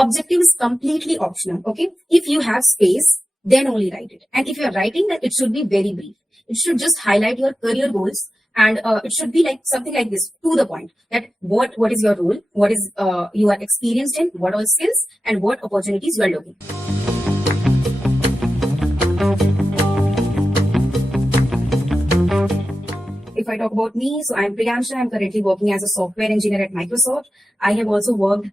Objective is completely optional, okay? If you have space, then only write it. And if you're writing that, it should be very brief. It should just highlight your career goals, and it should be like something like this, to the point, that what is your role, what is you are experienced in, what all skills, and what opportunities you are looking. If I talk about me, so I'm Priyansha. I'm currently working as a software engineer at Microsoft. I have also worked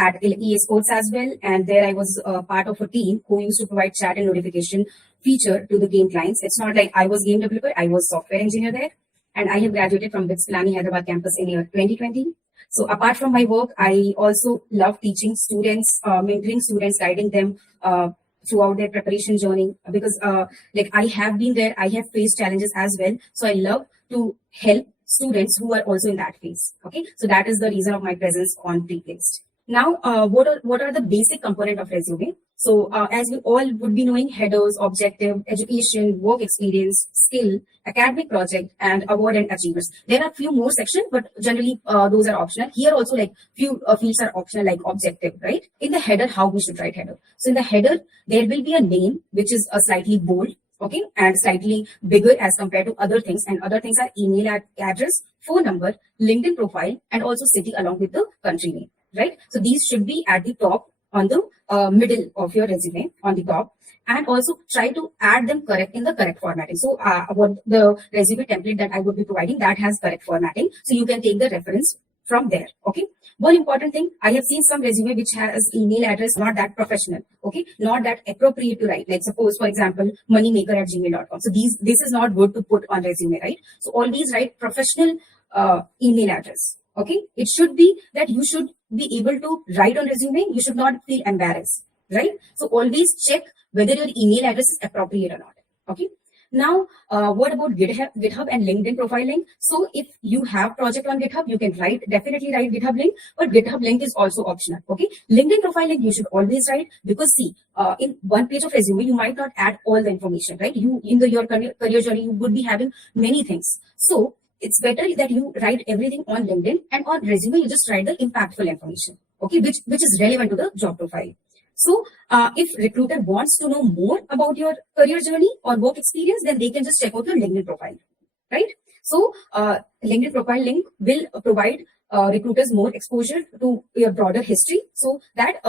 at EA Sports as well, and there I was part of a team who used to provide chat and notification feature to the game clients. It's not like I was game developer, I was software engineer there, and I have graduated from BITS Pilani Hyderabad campus in year 2020. So apart from my work, I also love teaching students, mentoring students, guiding them throughout their preparation journey, because like I have been there, I have faced challenges as well. So I love to help students who are also in that phase. Okay, so that is the reason of my presence on Preplaced. Now, what are the basic component of resume? So as we all would be knowing, headers, objective, education, work experience, skill, academic project, and award and achievers. There are few more sections, but generally those are optional. Here also, like few fields are optional, like objective, right? In the header, how we should write header. So in the header, there will be a name which is a slightly bold, okay, and slightly bigger as compared to other things. And other things are email address, phone number, LinkedIn profile, and also city along with the country name. Right? So these should be at the top on the middle of your resume on the top, and also try to add them correct in the correct formatting. So what the resume template that I would be providing, that has correct formatting. So you can take the reference from there. Okay. One important thing, I have seen some resume which has email address not that professional. Okay. Not that appropriate to write. Like suppose, for example, moneymaker@gmail.com. So this is not good to put on resume, right? So always write professional email address. Okay, it should be that you should be able to write on resume. You should not feel embarrassed, right? So always check whether your email address is appropriate or not. Okay. Now, what about GitHub and LinkedIn profile link? So if you have project on GitHub, you can definitely write GitHub link, but GitHub link is also optional. Okay. LinkedIn profile link you should always write, because see, in one page of resume, you might not add all the information, right? You in your career journey, you would be having many things. So it's better that you write everything on LinkedIn, and on resume, you just write the impactful information, okay, which is relevant to the job profile. So if recruiter wants to know more about your career journey or work experience, then they can just check out your LinkedIn profile, right? So LinkedIn profile link will provide recruiters more exposure to your broader history, so that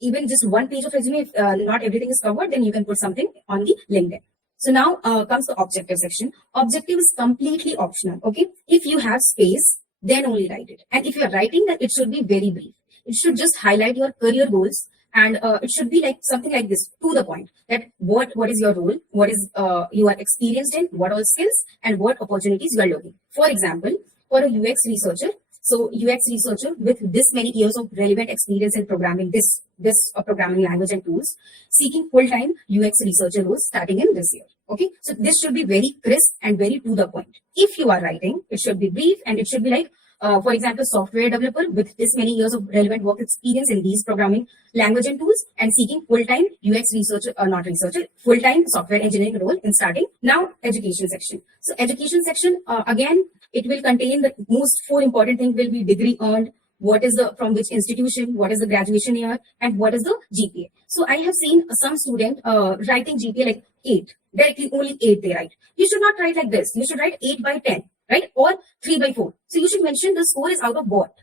even just one page of resume, if not everything is covered, then you can put something on the LinkedIn. So now comes the objective section. Objective is completely optional, okay? If you have space, then only write it. And if you're writing that, it should be very brief. It should just highlight your career goals, and it should be like something like this, to the point, that what is your role, what is you are experienced in, what all skills, and what opportunities you are looking. For example, for a UX researcher, so UX researcher with this many years of relevant experience in programming, this programming language and tools, seeking full-time UX researcher roles starting in this year. Okay, so this should be very crisp and very to the point. If you are writing, it should be brief, and it should be like, for example, software developer with this many years of relevant work experience in these programming language and tools, and seeking full-time UX researcher, or not researcher, full-time software engineering role in starting. Now, education section. So education section, again, it will contain the most 4 important things will be degree earned, what is the, from which institution, what is the graduation year, and what is the GPA. So I have seen some student writing GPA like 8, directly only 8 they write. You should not write like this. You should write 8/10, right? Or 3/4. So you should mention the score is out of what.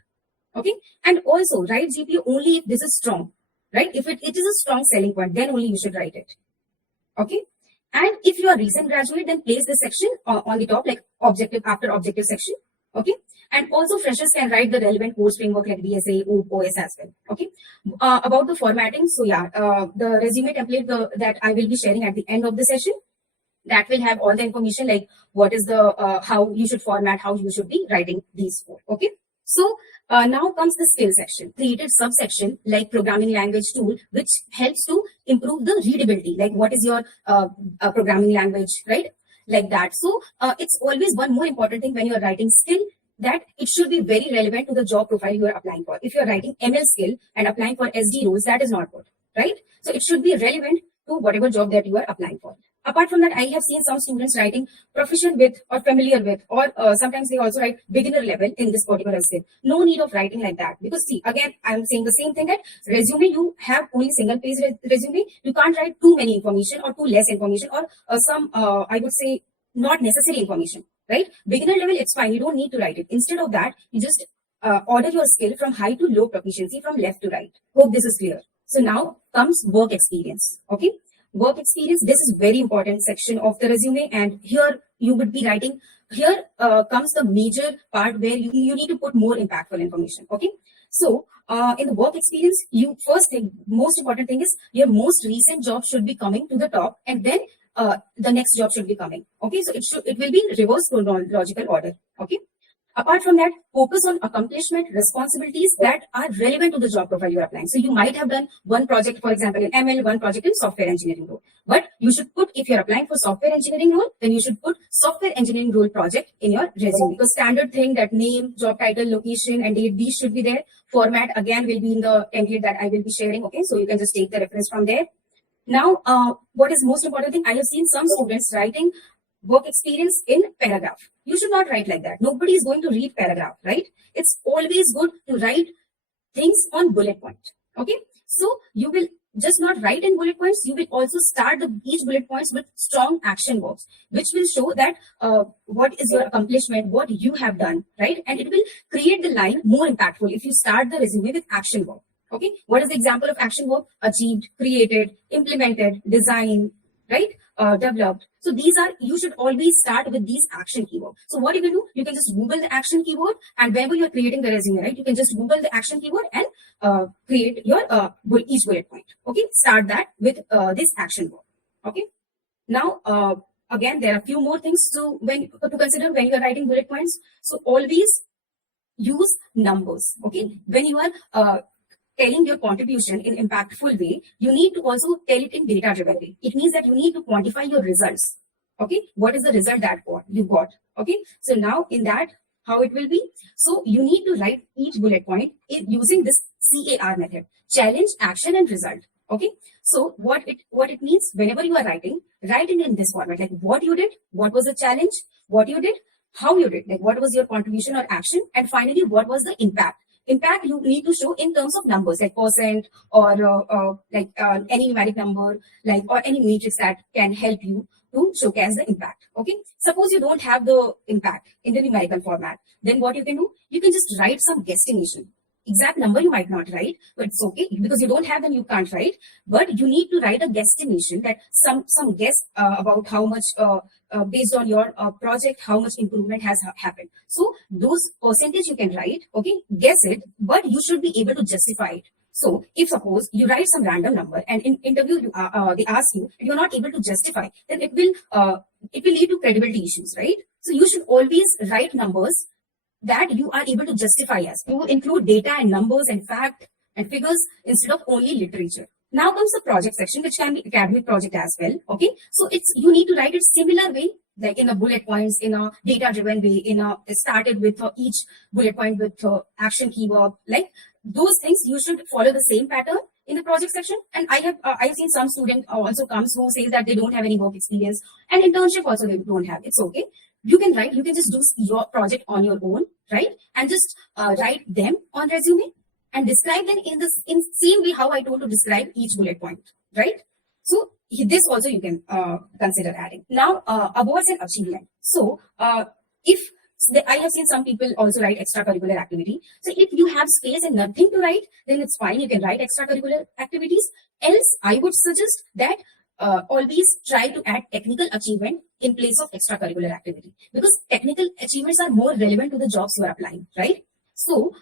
Okay. And also write GPA only if this is strong, right? If it is a strong selling point, then only you should write it. Okay. And if you are recent graduate, then place this section on the top, like objective, after objective section. Okay. And also freshers can write the relevant course framework like BSA, OS as well. Okay. About the formatting. So yeah, the resume template that I will be sharing at the end of the session, that will have all the information, like what is the, how you should format, how you should be writing these 4. Okay. So now comes the skill section, created subsection like programming language tool, which helps to improve the readability. Like what is your programming language, right? Like that. So it's always one more important thing when you are writing skill, that it should be very relevant to the job profile you are applying for. If you're writing ML skill and applying for SD roles, that is not good, right? So it should be relevant to whatever job that you are applying for. Apart from that, I have seen some students writing proficient with or familiar with, or sometimes they also write beginner level in this particular skill. No need of writing like that, because see, again, I'm saying the same thing, that resume, you have only single page resume. You can't write too many information or too less information, or some, I would say, not necessary information, right? Beginner level, it's fine. You don't need to write it. Instead of that, you just order your skill from high to low proficiency, from left to right. Hope this is clear. So now comes work experience. Okay. Work experience, this is very important section of the resume, and here you would be writing, here comes the major part where you need to put more impactful information. Okay, so in the work experience, you first thing, most important thing is your most recent job should be coming to the top, and then the next job should be coming. Okay, so it will be reverse chronological order. Okay. Apart from that, focus on accomplishment, responsibilities that are relevant to the job profile you're applying. So you might have done one project, for example, in ML, one project in software engineering role. But you should put, if you're applying for software engineering role, then you should put software engineering role project in your resume. The standard thing, that name, job title, location, and date, these should be there. Format, again, will be in the template that I will be sharing. Okay, so you can just take the reference from there. Now, what is most important thing, I have seen some students writing work experience in paragraph. You should not write like that. Nobody is going to read paragraph, right? It's always good to write things on bullet point. Okay, so you will just not write in bullet points. You will also start each bullet points with strong action verbs, which will show that what is your accomplishment, what you have done, right? And it will create the line more impactful if you start the resume with action verb. Okay, what is the example of action verb? Achieved, created, implemented, design, right? Developed. So these are, you should always start with these action keywords. So what you can do, you can just Google the action keyword, and whenever you're creating the resume, right, you can just Google the action keyword and create your each bullet point. Okay, start that with this action word. Okay. Now, again, there are a few more things to consider when you are writing bullet points. So always use numbers. Okay, when you are telling your contribution in impactful way, you need to also tell it in data-driven way. It means that you need to quantify your results. Okay, what is the result that you got? Okay, so now in that, how it will be? So you need to write each bullet point using this CAR method: challenge, action, and result. Okay, so what it means, whenever you are writing in this format, like what you did, what was the challenge, what you did, how you did, like what was your contribution or action, and finally what was the impact. Impact you need to show in terms of numbers, like percent, or any numeric number, like, or any matrix that can help you to showcase the impact. Okay, suppose you don't have the impact in the numerical format, then what you can do, you can just write some guesstimation. Exact number you might not write, but it's okay, because you don't have them, you can't write. But you need to write a guesstimation, that some guess about how much, based on your project, how much improvement has happened. So those percentage you can write, okay, guess it, but you should be able to justify it. So if suppose you write some random number, and in interview they ask you and you're not able to justify, then it will lead to credibility issues, right? So you should always write numbers that you are able to justify as. You include data and numbers and fact and figures instead of only literature. Now comes the project section, which can be academic project as well. Okay, so you need to write it similar way, like in a bullet points, in a data-driven way, started with each bullet point with action keyword, like those things. You should follow the same pattern in the project section. And I've seen some student also comes who says that they don't have any work experience, and internship also they don't have. It's okay. You can just do your project on your own, right? And just write them on resume and describe them in same way how I told to describe each bullet point, right? So this also you can consider adding. Now, awards and achievement. So if I have seen some people also write extracurricular activity. So if you have space and nothing to write, then it's fine. You can write extracurricular activities. Else, I would suggest that always try to add technical achievement in place of extracurricular activity, because technical achievements are more relevant to the jobs you are applying, right? So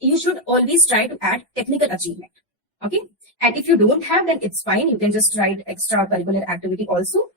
you should always try to add technical achievement. Okay, and if you don't have, then it's fine. You can just write extracurricular activity also.